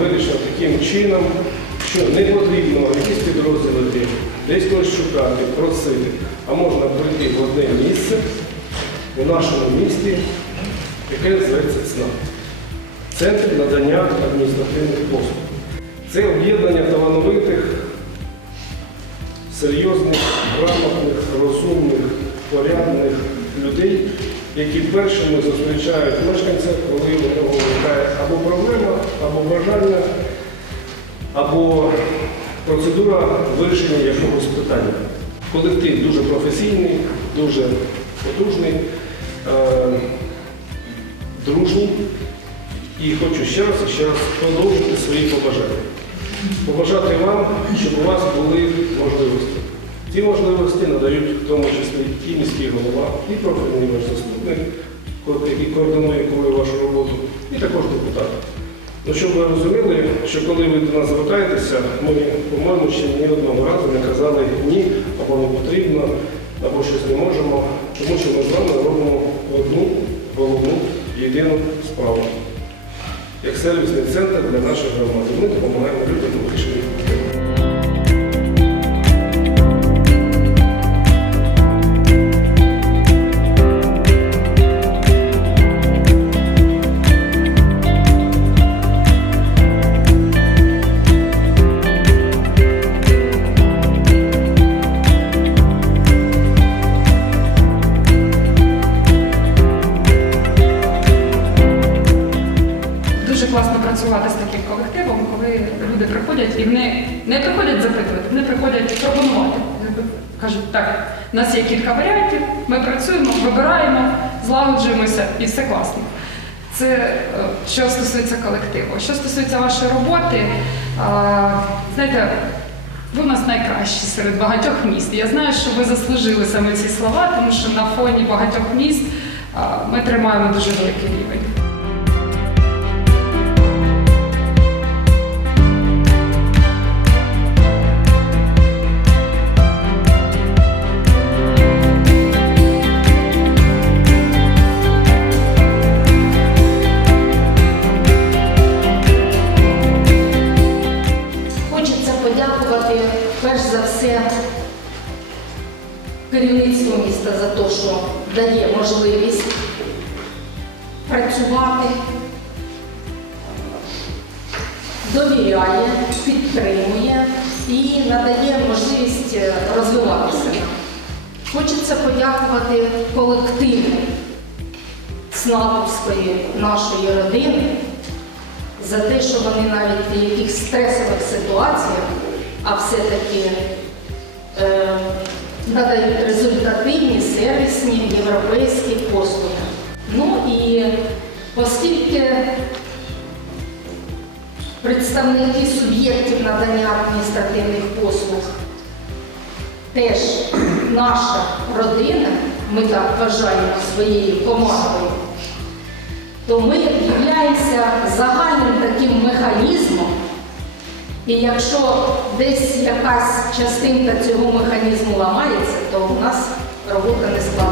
вирішено таким чином, що не потрібно якісь підрозділити, десь когось шукати, просити, а можна прийти в одне місце у нашому місті, яке називається ЦНАП. Центр надання адміністративних послуг. Це об'єднання талановитих, серйозних, грамотних, розумних, порядних людей, які першими зустрічають мешканця, коли у нього виникає або проблема, або бажання, або процедура вирішення якогось питання. Колектив дуже професійний, дуже потужний, е, дружній. І хочу ще раз ще раз продовжити свої побажання. Побажати вам, щоб у вас були можливості. Ці можливості надають в тому числі і міський голова, і профільний ваш заступник, який координує вашу роботу, і також депутати. Ну, щоб ви розуміли, що коли ви до нас звертаєтеся, ми, по-моєму, ще ні одного разу не казали ні, або не потрібно, або щось не можемо, тому що ми з вами робимо одну головну єдину справу як сервісний центр для нашої громади. Ми допомагаємо людям у таким коли люди приходять і вони не приходять запитувати, вони приходять пропонувати. Кажуть, так, у нас є кілька варіантів, ми працюємо, вибираємо, злагоджуємося і все класно. Це е, що стосується колективу. Що стосується вашої роботи, а, знаєте, ви у нас найкращі серед багатьох міст. Я знаю, що ви заслужили саме ці слова, тому що на фоні багатьох міст а, ми тримаємо дуже великий рівень. За все керівництву міста за те, що дає можливість працювати, довіряє, підтримує і надає можливість е, розвиватися. Хочеться подякувати колективу Снапівської нашої родини за те, що вони навіть в якихось стресових ситуаціях, а все-таки е, надають результативні, сервісні, європейські послуги. Ну і оскільки представники суб'єктів надання адміністративних послуг теж наша родина, ми так вважаємо своєю командою, то ми являємося загальним таким механізмом. І якщо десь якась частинка цього механізму ламається, то у нас робота не складається.